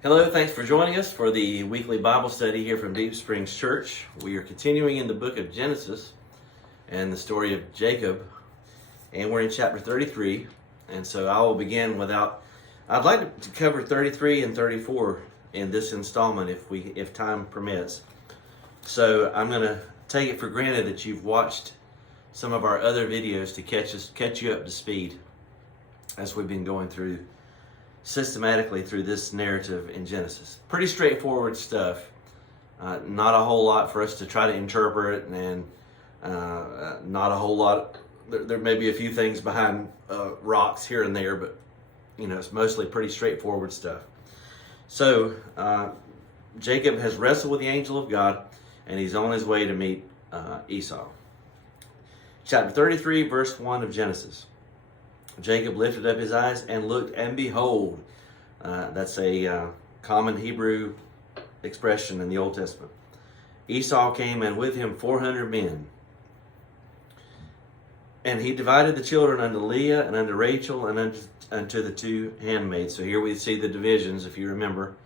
Hello, thanks for joining us for the weekly Bible study here from Deep Springs Church. We are continuing in the book of Genesis and the story of Jacob, and we're in chapter 33. And so I will begin I'd like to cover 33 and 34 in this installment if time permits. So I'm going to take it for granted that you've watched some of our other videos to catch you up to speed as we've been going through systematically through this narrative in Genesis. Pretty straightforward stuff. Not a whole lot for us to try to interpret, and not a whole lot. There may be a few things behind rocks here and there, but it's mostly pretty straightforward stuff. So Jacob has wrestled with the angel of God, and he's on his way to meet Esau. Chapter 33, verse 1 of Genesis. Jacob lifted up his eyes and looked, and behold, that's a common Hebrew expression in the Old Testament. Esau came, and with him 400 men. And he divided the children unto Leah and unto Rachel and unto the two handmaids. So here we see the divisions, if you remember.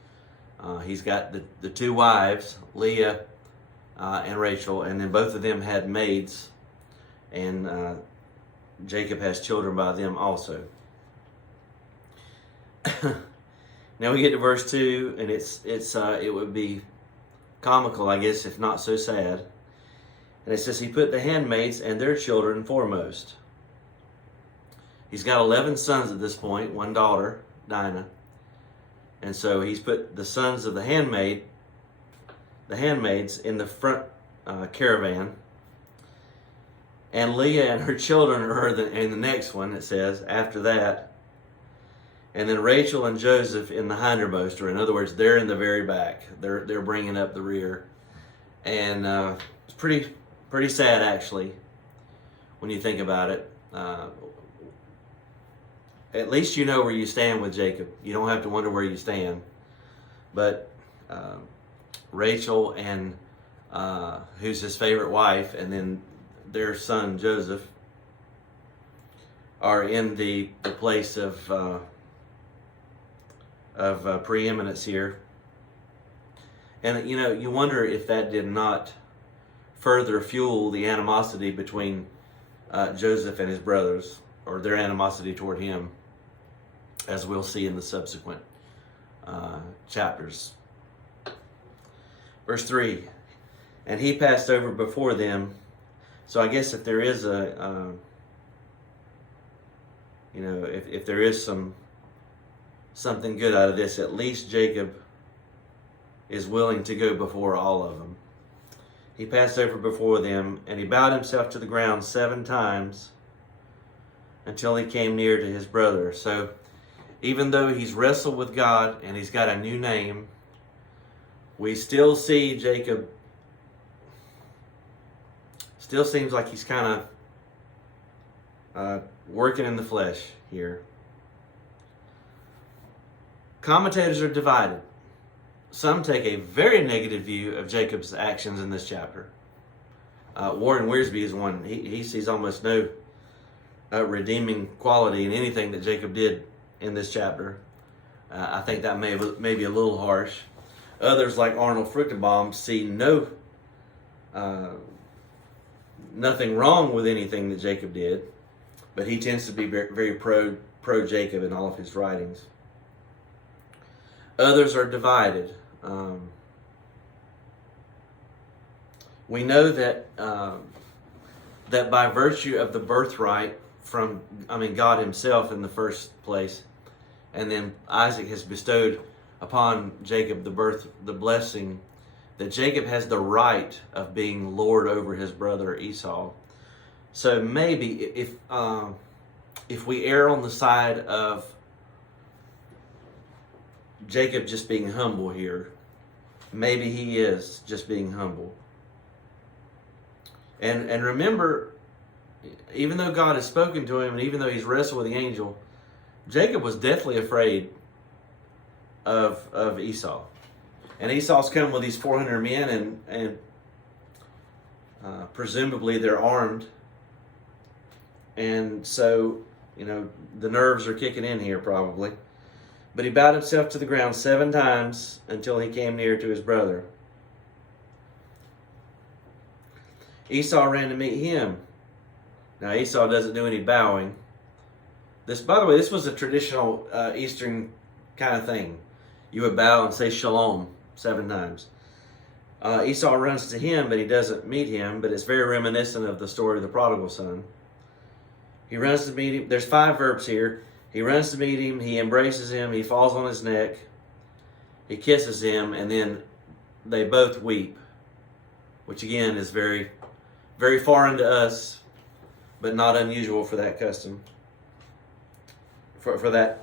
He's got the two wives, Leah and Rachel, and then both of them had maids, and Jacob has children by them also. Now we get to verse 2, and it would be comical, I guess, if not so sad. And it says, he put the handmaids and their children foremost. He's got 11 sons at this point, one daughter, Dinah. And so he's put the sons of the handmaids in the front caravan. And Leah and her children are in the next one, it says, after that. And then Rachel and Joseph in the hindermost, or in other words, they're in the very back. They're bringing up the rear. And it's pretty sad, actually, when you think about it. At least you know where you stand with Jacob. You don't have to wonder where you stand. But Rachel and who's his favorite wife, and then their son Joseph are in the place of preeminence here. And you wonder if that did not further fuel the animosity between Joseph and his brothers, or their animosity toward him, as we'll see in the subsequent chapters. Verse 3, and he passed over before them. So I guess if there is if there is something good out of this, at least Jacob is willing to go before all of them. He passed over before them, and he bowed himself to the ground 7 times until he came near to his brother. So even though he's wrestled with God and he's got a new name, we still see Jacob still seems like he's kind of working in the flesh here. Commentators are divided. Some take a very negative view of Jacob's actions in this chapter. Warren Wiersbe is one. He sees almost no redeeming quality in anything that Jacob did in this chapter. I think that may be a little harsh. Others, like Arnold Fruchtenbaum, see nothing wrong with anything that Jacob did, but he tends to be very, very pro Jacob in all of his writings. Others are divided. We know that that by virtue of the birthright from God himself in the first place, and then Isaac has bestowed upon Jacob the blessing, that Jacob has the right of being lord over his brother Esau. So maybe if we err on the side of Jacob just being humble here, maybe he is just being humble. And remember, even though God has spoken to him, and even though he's wrestled with the angel, Jacob was deathly afraid of Esau. And Esau's come with these 400 men, and presumably they're armed. And so, the nerves are kicking in here probably. But he bowed himself to the ground 7 times until he came near to his brother. Esau ran to meet him. Now Esau doesn't do any bowing. By the way, this was a traditional Eastern kind of thing. You would bow and say shalom 7 times. Esau runs to him, but he doesn't meet him, but it's very reminiscent of the story of the prodigal son. He runs to meet him. There's 5 verbs here. He runs to meet him, he embraces him, he falls on his neck, he kisses him, and then they both weep, which again is very, very foreign to us, but not unusual for that custom, for that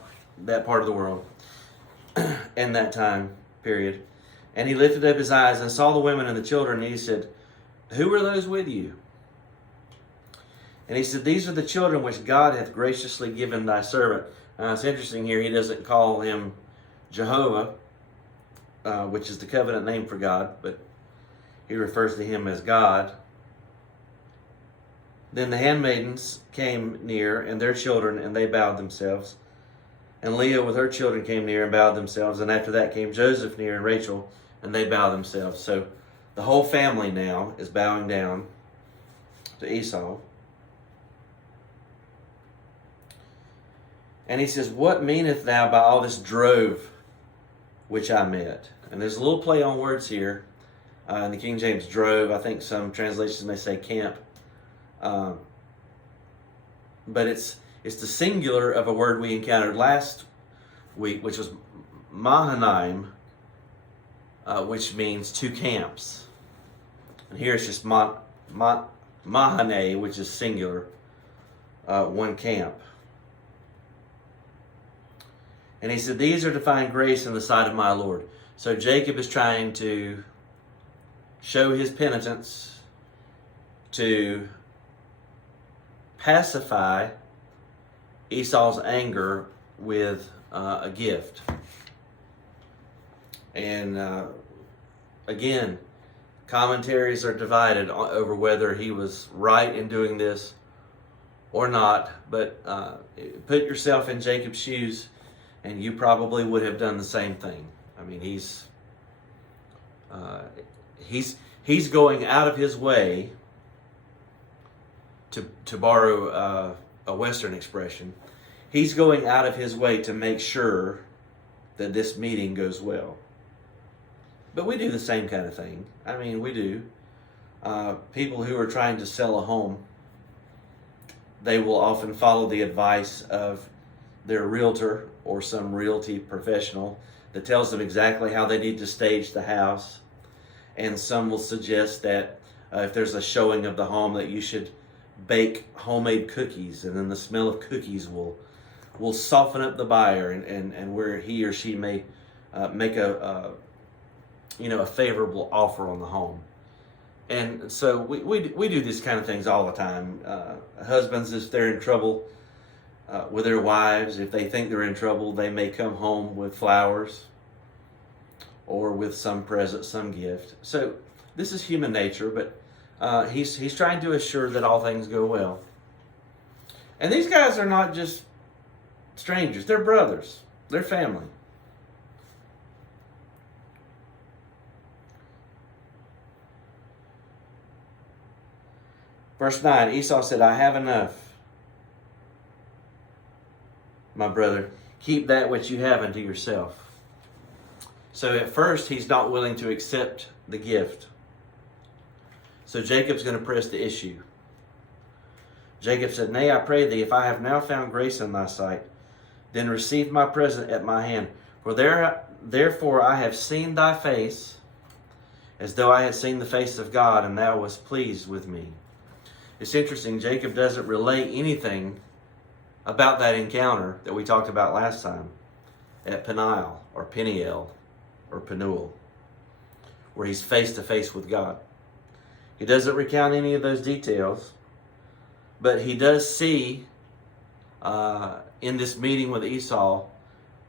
part of the world, and that time period. And he lifted up his eyes and saw the women and the children, and he said, "Who are those with you?" And he said, "These are the children which God hath graciously given thy servant." It's interesting here, he doesn't call him Jehovah, which is the covenant name for God, but he refers to him as God. Then the handmaidens came near, and their children, and they bowed themselves. And Leah with her children came near and bowed themselves. And after that came Joseph near and Rachel, and they bowed themselves. So the whole family now is bowing down to Esau. And he says, "What meaneth thou by all this drove which I met?" And there's a little play on words here. In the King James, drove. I think some translations may say camp. But it's the singular of a word we encountered last week, which was Mahanaim, which means 2 camps. And here it's just Mahane, which is singular, 1 camp. And he said, "These are to find grace in the sight of my Lord." So Jacob is trying to show his penitence, to pacify Esau's anger with a gift. And again, commentaries are divided over whether he was right in doing this or not. But put yourself in Jacob's shoes, and you probably would have done the same thing. I mean, he's going out of his way, to borrow a Western expression. He's going out of his way to make sure that this meeting goes well. But we do the same kind of thing. I mean, we do. People who are trying to sell a home, they will often follow the advice of their realtor or some realty professional that tells them exactly how they need to stage the house. And some will suggest that if there's a showing of the home, that you should bake homemade cookies, and then the smell of cookies will soften up the buyer, and where he or she may make a favorable offer on the home. And so we do these kind of things all the time. Husbands, if they're in trouble with their wives, if they think they're in trouble, they may come home with flowers or with some present, some gift. So this is human nature, but he's trying to assure that all things go well. And these guys are not just strangers. They're brothers. They're family. Verse 9, Esau said, "I have enough, my brother. Keep that which you have unto yourself." So at first, he's not willing to accept the gift. So Jacob's going to press the issue. Jacob said, "Nay, I pray thee, if I have now found grace in thy sight, then receive my present at my hand. For therefore I have seen thy face, as though I had seen the face of God, and thou wast pleased with me." It's interesting, Jacob doesn't relay anything about that encounter that we talked about last time at Peniel, or Peniel, or Penuel, where he's face to face with God. He doesn't recount any of those details, but he does see in this meeting with Esau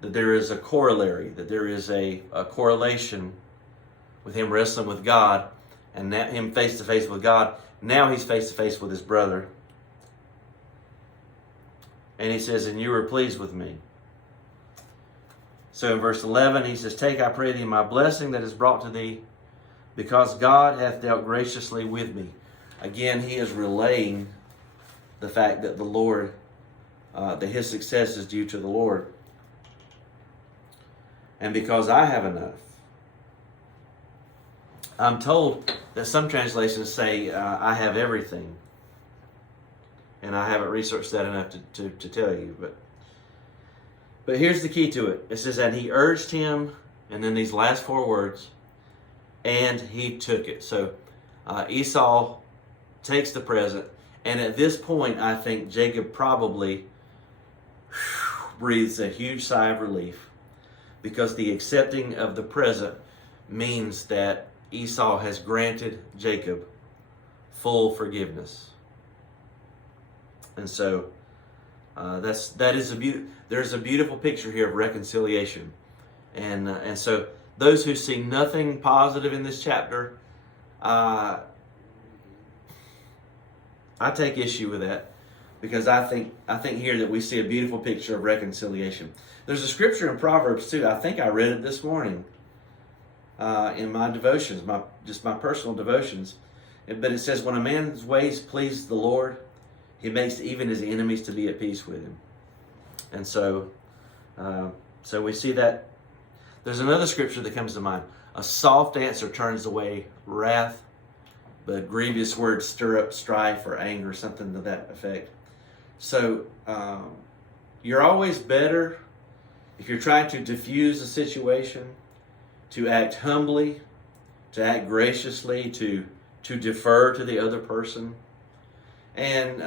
that there is a corollary, that there is a correlation with him wrestling with God and him face to face with God. Now he's face to face with his brother. And he says, "And you were pleased with me." So in verse 11, he says, "Take, I pray thee, my blessing that is brought to thee, because God hath dealt graciously with me." Again, he is relaying the fact that the Lord, that his success is due to the Lord. "And because I have enough." I'm told that some translations say, "I have everything." And I haven't researched that enough to tell you. But here's the key to it. It says that he urged him, and then these last four words, "and he took it." So Esau takes the present. And at this point, I think Jacob probably breathes a huge sigh of relief, because the accepting of the present means that Esau has granted Jacob full forgiveness. And so there's a beautiful picture here of reconciliation, and so those who see nothing positive in this chapter, I take issue with that, because I think here that we see a beautiful picture of reconciliation. There's a scripture in Proverbs too. I think I read it this morning in my devotions, my personal devotions. But it says, "When a man's ways please the Lord, he makes even his enemies to be at peace with him." And so we see that. There's another scripture that comes to mind. "A soft answer turns away wrath, but grievous words stir up strife," or anger, something to that effect. So you're always better, if you're trying to diffuse a situation, to act humbly, to act graciously, to defer to the other person. And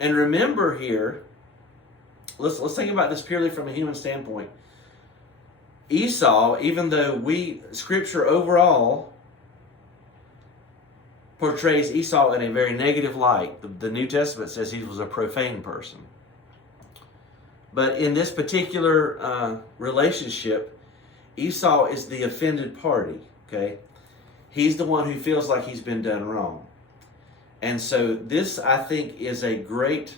remember here, let's think about this purely from a human standpoint. Esau, even though Scripture overall portrays Esau in a very negative light. The New Testament says he was a profane person. But in this particular relationship, Esau is the offended party, okay? He's the one who feels like he's been done wrong. And so this, I think, is a great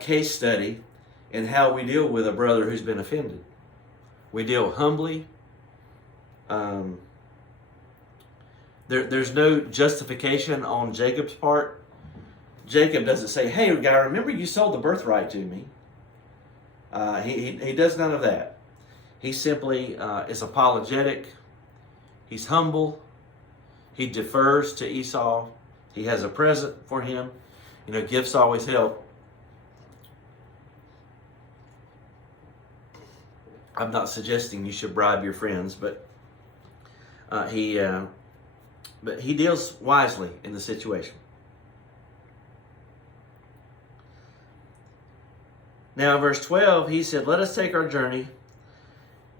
case study in how we deal with a brother who's been offended. We deal humbly. There's no justification on Jacob's part. Jacob doesn't say, "Hey, guy, remember you sold the birthright to me." He does none of that. He simply is apologetic. He's humble. He defers to Esau. He has a present for him. Gifts always help. I'm not suggesting you should bribe your friends, but he deals wisely in the situation. Now in verse 12, he said, "Let us take our journey,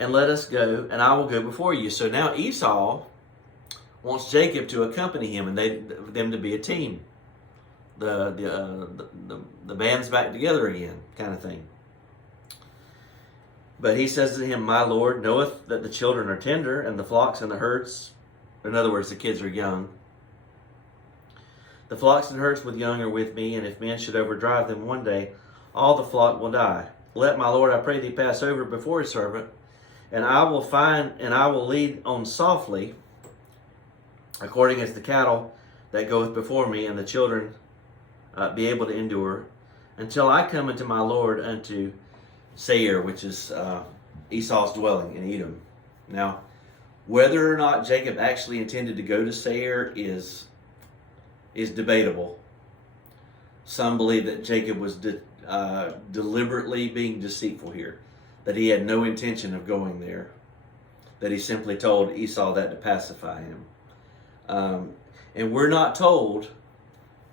and let us go, and I will go before you." So now Esau wants Jacob to accompany him, and them to be a team. The band's back together again, kind of thing. But he says to him, "My Lord knoweth that the children are tender, and the flocks and the herds," in other words, the kids are young, "the flocks and herds with young are with me, and if men should overdrive them one day, all the flock will die. Let my Lord, I pray thee, pass over before his servant, and I will lead on softly, according as the cattle that goeth before me, and the children be able to endure, until I come unto my Lord unto Seir," which is Esau's dwelling in Edom. Now, whether or not Jacob actually intended to go to Seir is debatable. Some believe that Jacob was deliberately being deceitful here, that he had no intention of going there, that he simply told Esau that to pacify him. And we're not told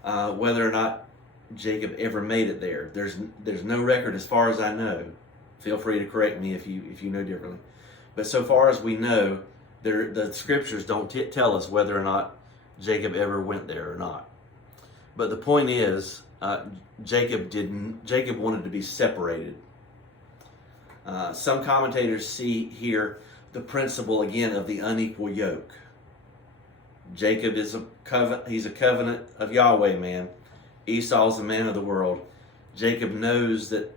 whether or not Jacob ever made it there. There's no record as far as I know. Feel free to correct me if you know differently. But so far as we know, the scriptures don't tell us whether or not Jacob ever went there or not. But the point is, Jacob wanted to be separated. Some commentators see here the principle again of the unequal yoke. Jacob is he's a covenant of Yahweh man. Esau's a man of the world. Jacob knows that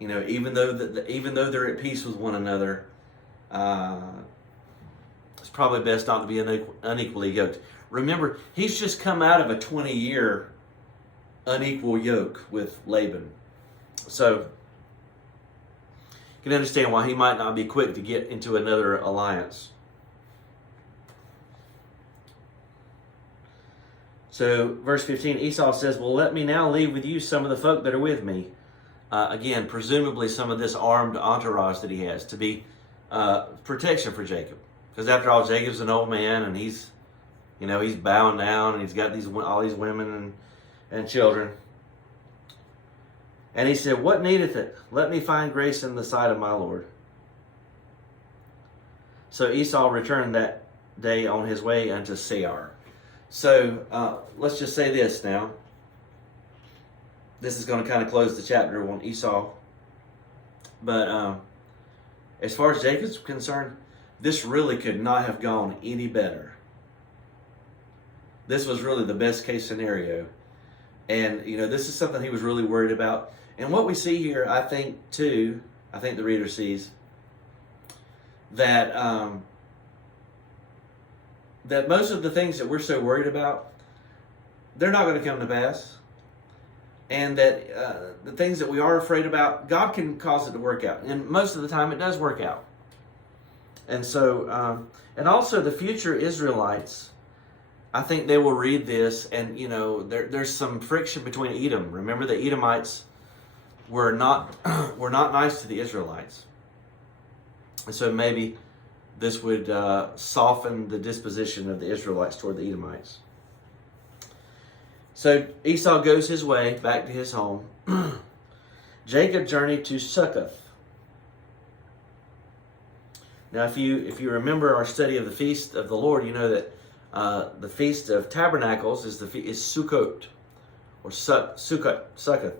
even though they're at peace with one another, it's probably best not to be unequally yoked. Remember, he's just come out of a 20-year unequal yoke with Laban. So you can understand why he might not be quick to get into another alliance. So verse 15, Esau says, well, let me now leave with you some of the folk that are with me. Again, presumably some of this armed entourage that he has to be protection for Jacob. Because after all, Jacob's an old man, and he's bowing down, and he's got all these women and children. And he said, what needeth it? Let me find grace in the sight of my Lord. So Esau returned that day on his way unto Seir. So let's just say this now. This is going to kind of close the chapter on Esau. But as far as Jacob's concerned, this really could not have gone any better. This was really the best case scenario. And, this is something he was really worried about. And what we see here, I think the reader sees, that that most of the things that we're so worried about, they're not going to come to pass. And that the things that we are afraid about, God can cause it to work out. And most of the time it does work out. And so, and also the future Israelites, I think they will read this, and there's some friction between Edom. Remember, the Edomites were not nice to the Israelites, and so maybe this would soften the disposition of the Israelites toward the Edomites. So Esau goes his way back to his home. Jacob journeyed to Succoth. Now, if you remember our study of the feast of the Lord, you know that the Feast of Tabernacles is Sukkot, or Sukkot,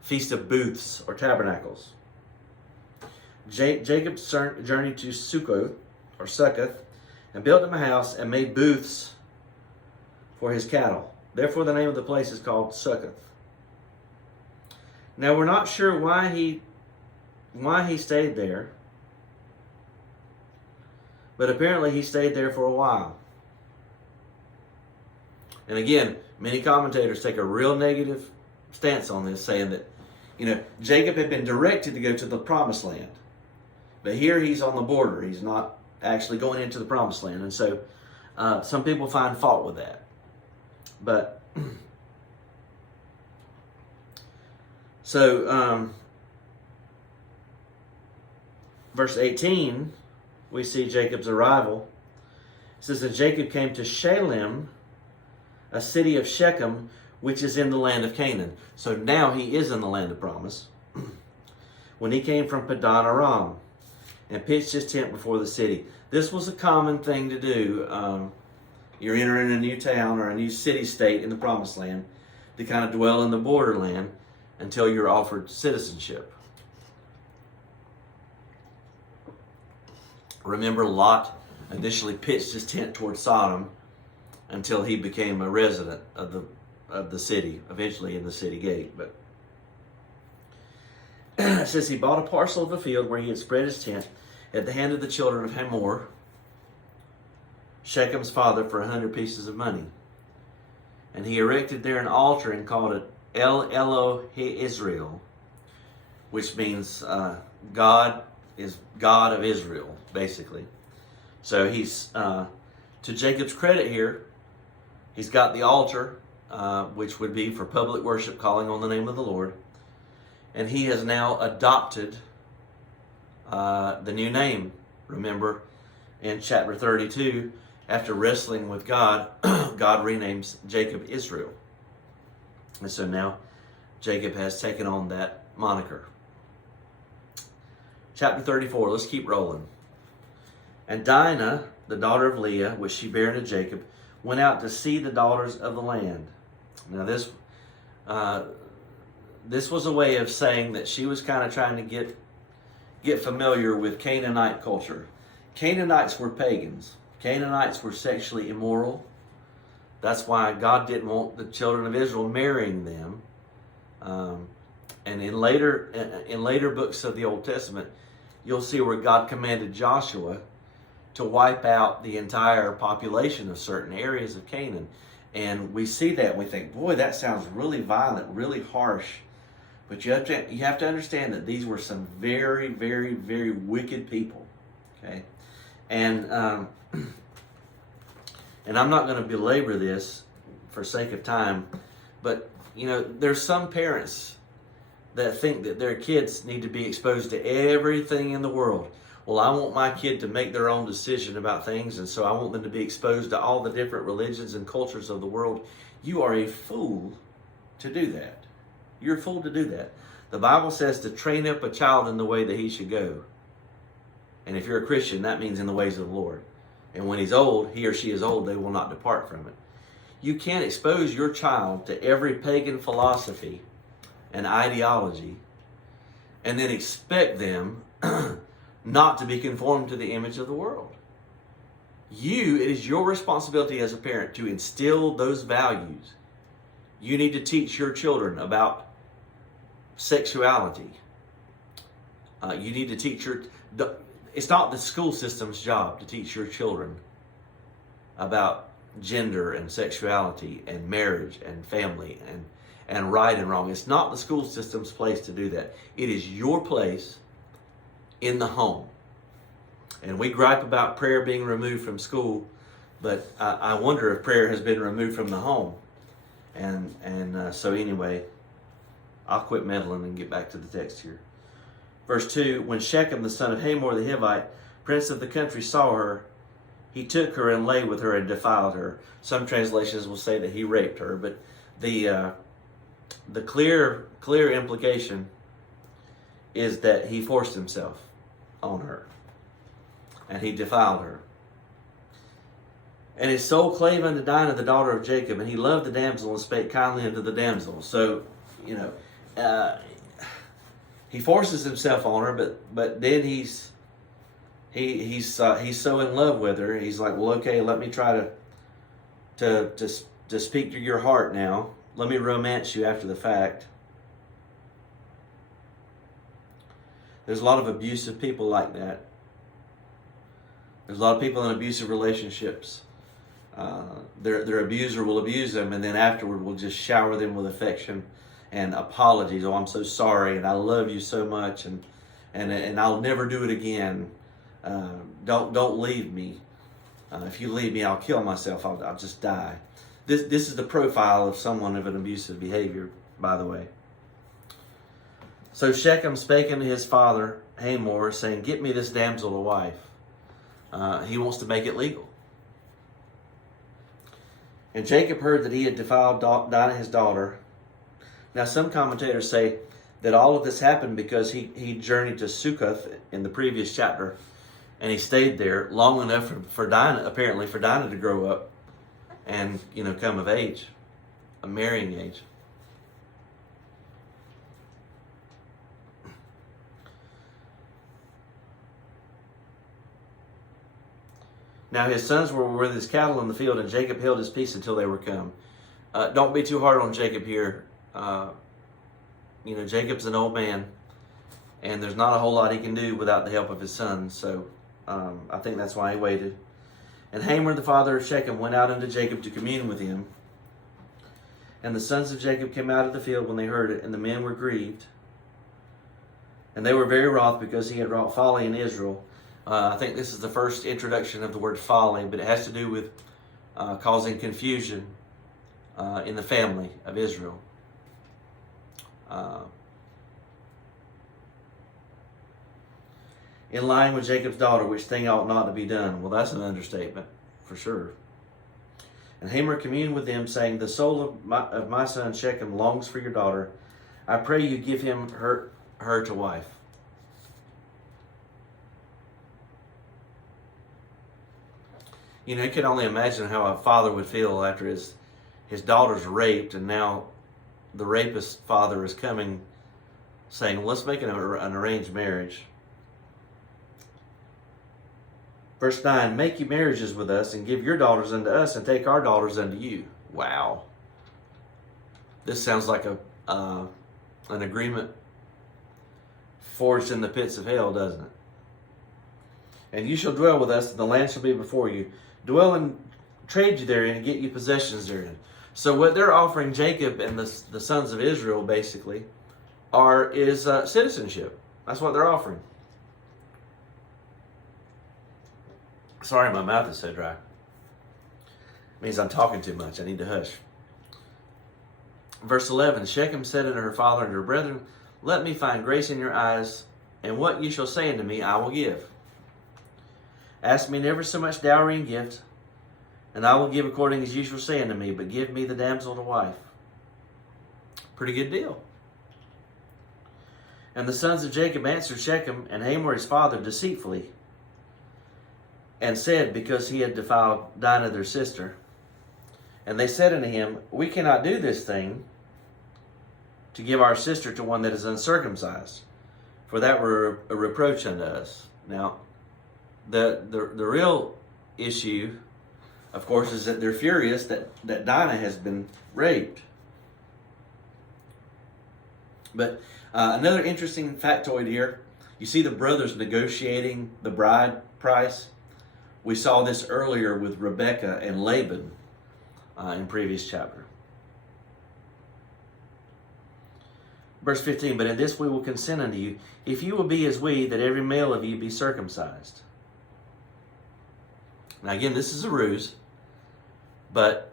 Feast of Booths or Tabernacles. Jacob journeyed to Sukkot, or Succoth, and built him a house and made booths for his cattle. Therefore, the name of the place is called Succoth. Now, we're not sure why he stayed there, but apparently he stayed there for a while. And again, many commentators take a real negative stance on this, saying that, Jacob had been directed to go to the promised land. But here he's on the border. He's not actually going into the promised land. And so some people find fault with that. But, so, verse 18, we see Jacob's arrival. It says that Jacob came to Shalem, a city of Shechem, which is in the land of Canaan. So now he is in the land of promise. When he came from Padan Aram and pitched his tent before the city. This was a common thing to do. You're entering a new town or a new city-state in the promised land to kind of dwell in the borderland until you're offered citizenship. Remember, Lot initially pitched his tent towards Sodom until he became a resident of the city, eventually in the city gate. But it says he bought a parcel of a field where he had spread his tent at the hand of the children of Hamor, Shechem's father, for 100 pieces of money. And he erected there an altar and called it El Elohe Israel, which means God is God of Israel, basically. So he's, to Jacob's credit here, he's got the altar, which would be for public worship, calling on the name of the Lord. And he has now adopted the new name. Remember, in chapter 32, after wrestling with God, God renames Jacob Israel. And so now Jacob has taken on that moniker. Chapter 34, let's keep rolling. And Dinah, the daughter of Leah, which she bare unto Jacob, went out to see the daughters of the land. Now this was a way of saying that she was kind of trying to get familiar with Canaanite culture. Canaanites were pagans. Canaanites were sexually immoral. That's why God didn't want the children of Israel marrying them. And in later books of the Old Testament, you'll see where God commanded Joshua to wipe out the entire population of certain areas of Canaan. And we see that and we think, boy, that sounds really violent, really harsh. But you have to understand that these were some very, very, very wicked people. Okay, and I'm not going to belabor this for sake of time, but there's some parents that think that their kids need to be exposed to everything in the world. Well, I want my kid to make their own decision about things, and so I want them to be exposed to all the different religions and cultures of the world. You are a fool to do that. You're a fool to do that. The Bible says to train up a child in the way that he should go. And if you're a Christian, that means in the ways of the Lord. And when he's old, he or she is old, they will not depart from it. You can't expose your child to every pagan philosophy and ideology and then expect them not to be conformed to the image of the world. It is your responsibility as a parent to instill those values. You need to teach your children about sexuality. You need to teach it's not the school system's job to teach your children about gender and sexuality and marriage and family and right and wrong. It's not the school system's place to do that. It is your place in the home. And we gripe about prayer being removed from school, but I wonder if prayer has been removed from the home. So anyway, I'll quit meddling and get back to the text here. Verse 2, when Shechem, the son of Hamor the Hivite, prince of the country, saw her, he took her and lay with her and defiled her. Some translations will say that he raped her, but the clear implication is that he forced himself on her and he defiled her. And his soul clave unto Dinah, the daughter of Jacob, and he loved the damsel and spake kindly unto the damsel. So, he forces himself on her, but then he's so in love with her. He's like, well, okay, let me try to speak to your heart now. Let me romance you after the fact. There's a lot of abusive people like that. There's a lot of people in abusive relationships. Their abuser will abuse them, and then afterward will just shower them with affection and apologies. Oh, I'm so sorry, and I love you so much, and I'll never do it again. Don't leave me. If you leave me, I'll kill myself. I'll just die. This is the profile of someone of an abusive behavior, by the way. So Shechem spake unto his father Hamor, saying, get me this damsel a wife. He wants to make it legal. And Jacob heard that he had defiled Dinah his daughter. Now some commentators say that all of this happened because he journeyed to Sukkoth in the previous chapter, and he stayed there long enough for Dinah to grow up and come of age, a marrying age. Now his sons were with his cattle in the field, and Jacob held his peace until they were come. Don't be too hard on Jacob here. Jacob's an old man, and there's not a whole lot he can do without the help of his sons. So I think that's why he waited. And Hamor, the father of Shechem, went out unto Jacob to commune with him. And the sons of Jacob came out of the field when they heard it, and the men were grieved. And they were very wroth because he had wrought folly in Israel. I think this is the first introduction of the word folly, but it has to do with causing confusion in the family of Israel. In lying with Jacob's daughter, which thing ought not to be done. Well, that's an understatement, for sure. And Hamor communed with them, saying, the soul of my son Shechem longs for your daughter. I pray you give him her to wife. You can only imagine how a father would feel after his daughter's raped, and now the rapist father is coming saying, well, let's make an arranged marriage. Verse 9, make ye marriages with us, and give your daughters unto us, and take our daughters unto you. Wow. This sounds like an agreement forged in the pits of hell, doesn't it? And you shall dwell with us, and the land shall be before you. Dwell and trade you therein, and get you possessions therein. So what they're offering Jacob and the sons of Israel, basically, is citizenship. That's what they're offering. Sorry, my mouth is so dry. It means I'm talking too much. I need to hush. Verse 11, Shechem said unto her father and her brethren, let me find grace in your eyes, and what ye shall say unto me I will give. Ask me never so much dowry and gift, and I will give according as ye shall say unto me, but give me the damsel to wife. Pretty good deal. And the sons of Jacob answered Shechem and Hamor his father deceitfully, and said, because he had defiled Dinah their sister. And they said unto him, we cannot do this thing, to give our sister to one that is uncircumcised, for that were a reproach unto us. Now, the real issue, of course, is that they're furious that Dinah has been raped. But another interesting factoid here, you see the brothers negotiating the bride price. We saw this earlier with Rebekah and Laban in previous chapter. Verse 15, but in this we will consent unto you, if you will be as we, that every male of you be circumcised. Now again, this is a ruse, but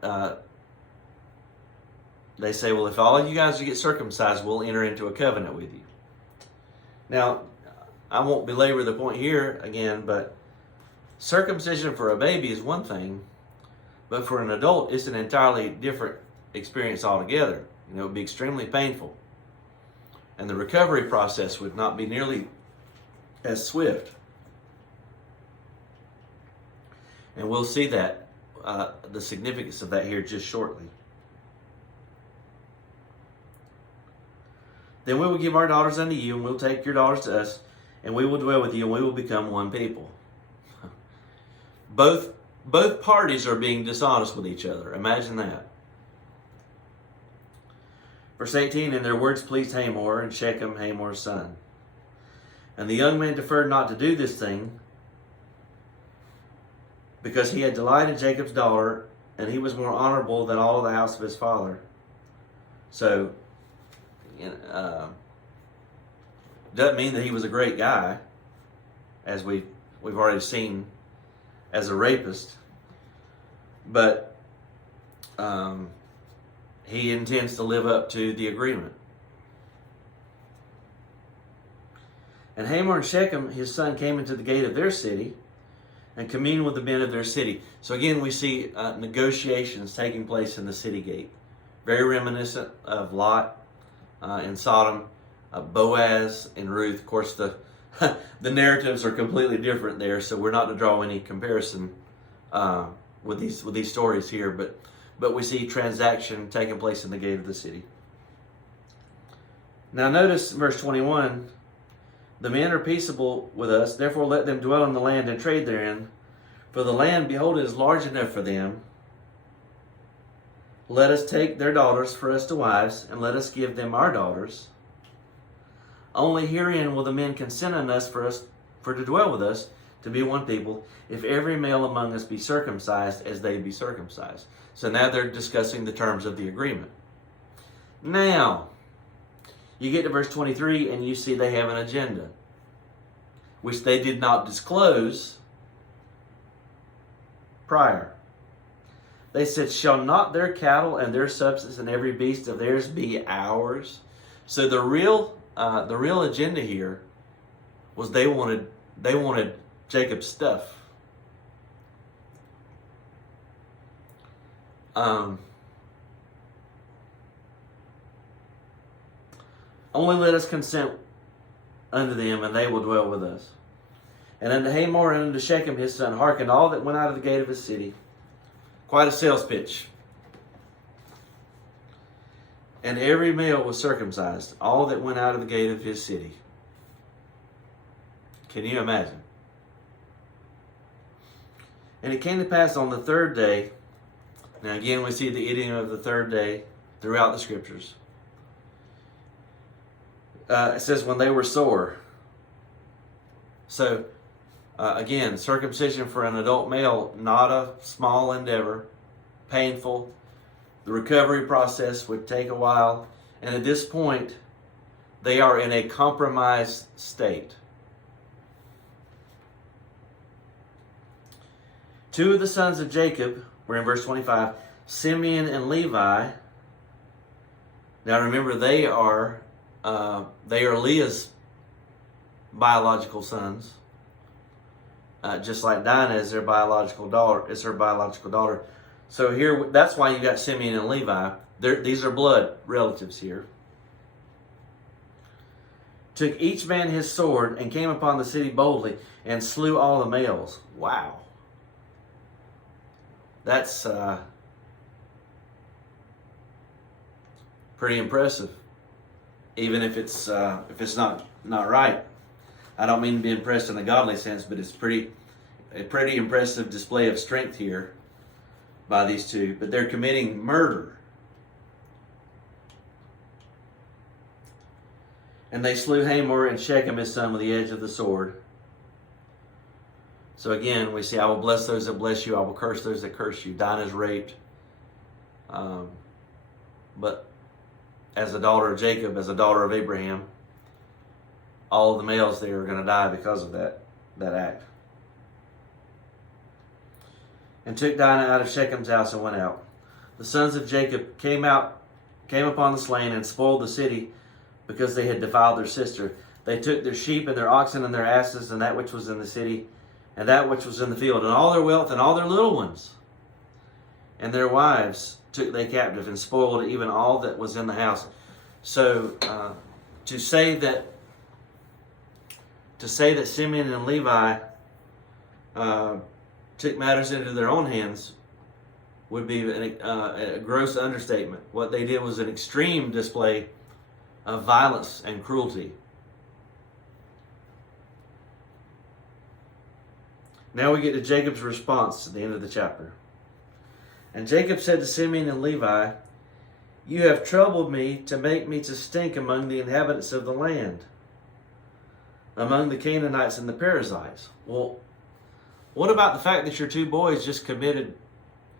they say, well, if all of you guys get circumcised, we'll enter into a covenant with you. Now, I won't belabor the point here again, but circumcision for a baby is one thing, but for an adult, it's an entirely different experience altogether. It would be extremely painful. And the recovery process would not be nearly as swift. And we'll see that, the significance of that here just shortly. Then we will give our daughters unto you, and we'll take your daughters to us, and we will dwell with you, and we will become one people. Both parties are being dishonest with each other. Imagine that. Verse 18, and their words pleased Hamor, and Shechem, Hamor's son. And the young man deferred not to do this thing, because he had delighted in Jacob's daughter, and he was more honorable than all of the house of his father. So, doesn't mean that he was a great guy, as we've already seen as a rapist, but he intends to live up to the agreement. And Hamor and Shechem, his son, came into the gate of their city and communed with the men of their city. So again, we see negotiations taking place in the city gate. Very reminiscent of Lot in Sodom, Boaz and Ruth. Of course, the narratives are completely different there, so we're not to draw any comparison with these stories here, but we see transaction taking place in the gate of the city. Now notice verse 21, the men are peaceable with us, therefore let them dwell in the land and trade therein, for the land, behold, is large enough for them. Let us take their daughters for us to wives, and let us give them our daughters. Only herein will the men consent on us for to dwell with us, to be one people, if every male among us be circumcised as they be circumcised. So now they're discussing the terms of the agreement. Now, you get to verse 23 and you see they have an agenda, which they did not disclose prior. They said, shall not their cattle and their substance and every beast of theirs be ours? So the real agenda here was they wanted Jacob's stuff. Only let us consent unto them, and they will dwell with us. And unto Hamor and unto Shechem his son hearkened all that went out of the gate of his city. Quite a sales pitch. And every male was circumcised, all that went out of the gate of his city. Can you imagine? And it came to pass on the third day. Now again, we see the eating of the third day throughout the scriptures. It says, when they were sore, So, again, circumcision for an adult male, not a small endeavor, painful. The recovery process would take a while. And at this point, they are in a compromised state. Two of the sons of Jacob, we're in verse 25, Simeon and Levi. Now remember, they are Leah's biological sons, just like Dinah is their biological daughter. Is her biological daughter. So here, that's why you got Simeon and Levi. These are blood relatives here. Took each man his sword and came upon the city boldly and slew all the males. Wow. That's pretty impressive, even if it's not right. I don't mean to be impressed in a godly sense, but it's a pretty impressive display of strength here by these two. But they're committing murder, and they slew Hamor and Shechem his son with the edge of the sword. So again, we see, I will bless those that bless you. I will curse those that curse you. Dinah's raped. But as a daughter of Jacob, as a daughter of Abraham, all of the males there are going to die because of that act. And took Dinah out of Shechem's house and went out. The sons of Jacob came upon the slain and spoiled the city because they had defiled their sister. They took their sheep and their oxen and their asses and that which was in the city and that which was in the field, and all their wealth and all their little ones. And their wives took they captive and spoiled even all that was in the house. So to say that Simeon and Levi took matters into their own hands would be a gross understatement. What they did was an extreme display of violence and cruelty. Now we get to Jacob's response at the end of the chapter. And Jacob said to Simeon and Levi, "You have troubled me to make me to stink among the inhabitants of the land, among the Canaanites and the Perizzites." Well, what about the fact that your two boys just committed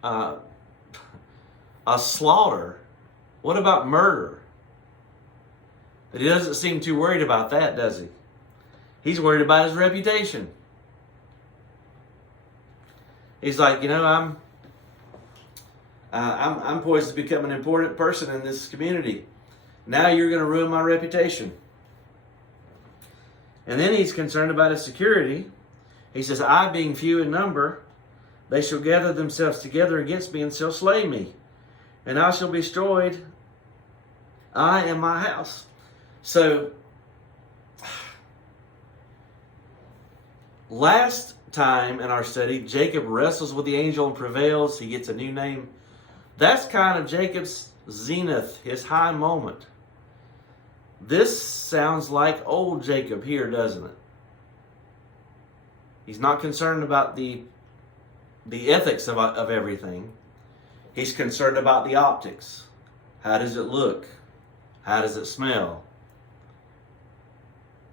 a slaughter? What about murder? But he doesn't seem too worried about that, does he? He's worried about his reputation. He's like, I'm poised to become an important person in this community. Now you're going to ruin my reputation. And then he's concerned about his security. He says, "I being few in number, they shall gather themselves together against me and shall slay me. And I shall be destroyed, I and my house." So, last time in our study, Jacob wrestles with the angel and prevails. He gets a new name. That's kind of Jacob's zenith, his high moment. This sounds like old Jacob here, doesn't it? He's not concerned about the ethics of everything. He's concerned about the optics. How does it look? How does it smell?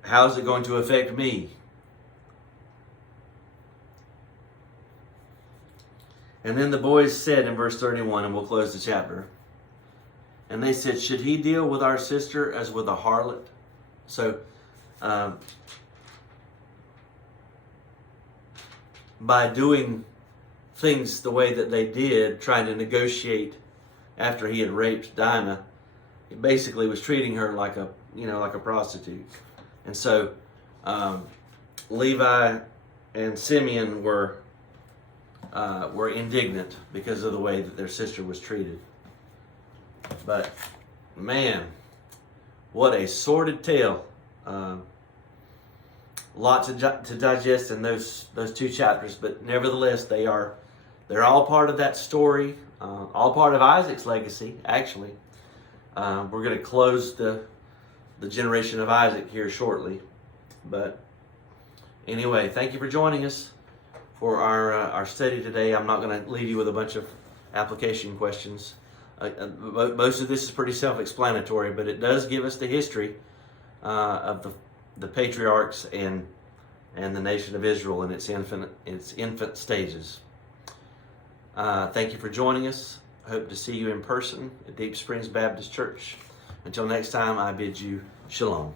How is it going to affect me? And then the boys said in verse 31, and we'll close the chapter, and they said, "Should he deal with our sister as with a harlot?" So, by doing things the way that they did, trying to negotiate after he had raped Dinah, he basically was treating her like a prostitute. And so, Levi and Simeon were indignant because of the way that their sister was treated. But man, what a sordid tale! Lot to digest in those two chapters, but nevertheless, they're all part of that story, all part of Isaac's legacy. Actually, we're going to close the generation of Isaac here shortly. But anyway, thank you for joining us for our study today. I'm not going to leave you with a bunch of application questions. Most of this is pretty self-explanatory, but it does give us the history of the patriarchs and and the nation of Israel in its infant stages. Thank you for joining us. I hope to see you in person at Deep Springs Baptist Church. Until next time, I bid you shalom.